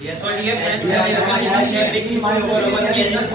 Yes, so dear friends, there is a big issue for our nation.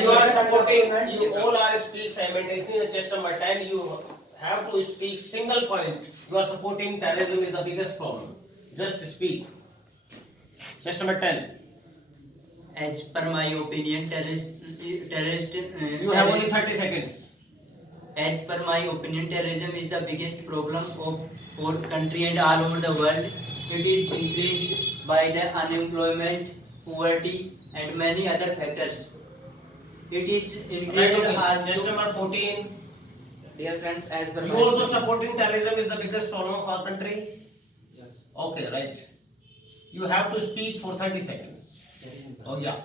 You are supporting, you all are speak simultaneously. Just number 10, you have to speak single point. You are supporting terrorism is the biggest problem. Just speak. Just number 10. As per my opinion, terrorist. You have only 30 seconds. As per my opinion, terrorism is the biggest problem of our country and all over the world. It is increased by the unemployment, poverty, and many other factors. It is increased Just also. number 14. Dear friends, as per You my also supporting terrorism is the biggest problem of our country? Yes. Okay, right. You have to speak for 30 seconds. Oh yeah.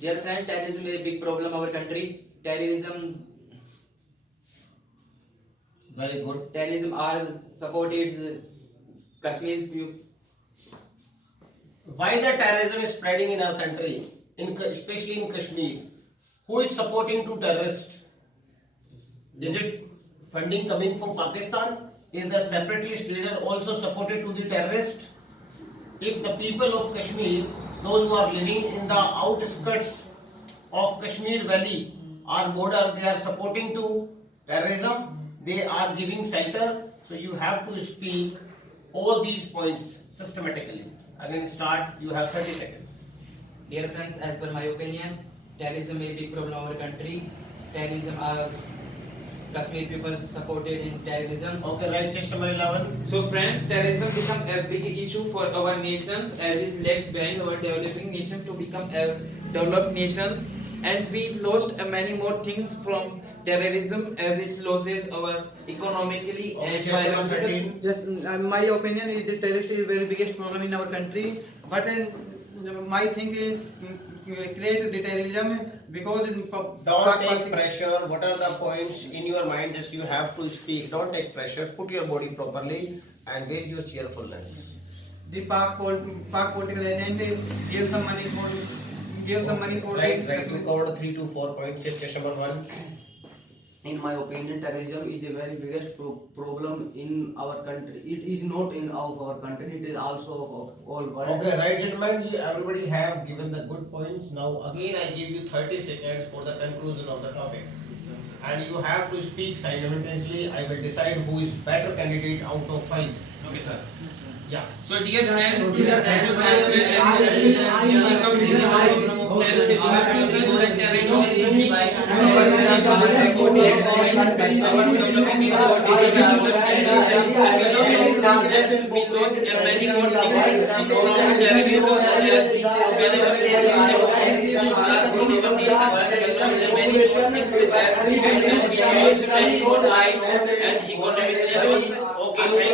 Dear friends, terrorism is a big problem of our country. Very good. Terrorism are supported Kashmir's view. Why the terrorism is spreading in our country, especially in Kashmir? Who is supporting to terrorists? Is it funding coming from Pakistan? Is the separatist leader also supported to the terrorist? If the people of Kashmir, those who are living in the outskirts of Kashmir Valley or border, they are supporting to terrorism, they are giving shelter. So you have to speak all these points systematically. Again start, you have 30 seconds. Dear friends, as per my opinion, terrorism is a big problem of our country. Terrorism are Kashmir people supported in terrorism. Okay, right, just number 11. So friends, terrorism become a big issue for our nations as it lags behind our developing nation to become a developed nations, and we lost many more things from terrorism as it loses our economically Okay, and just number biological. 13. Yes, my opinion is the terrorist is very biggest problem in our country. But my thinking create the terrorism because Don't take pressure. What are the points in your mind? Just you have to speak. Don't take pressure. Put your body properly and wear your cheerfulness. the Pak political agent give some money for Right, right. We covered 3 to 4 points. Just number 1. In my opinion, terrorism is a very biggest problem in our country. It is not in our country, it is also of all world. Okay, right, gentlemen. Everybody have given the good points. Now, again, I give you 30 seconds for the conclusion of the topic. And you have to speak simultaneously. I will decide who is better candidate out of 5. Okay, sir. Yeah. So dear friends, economic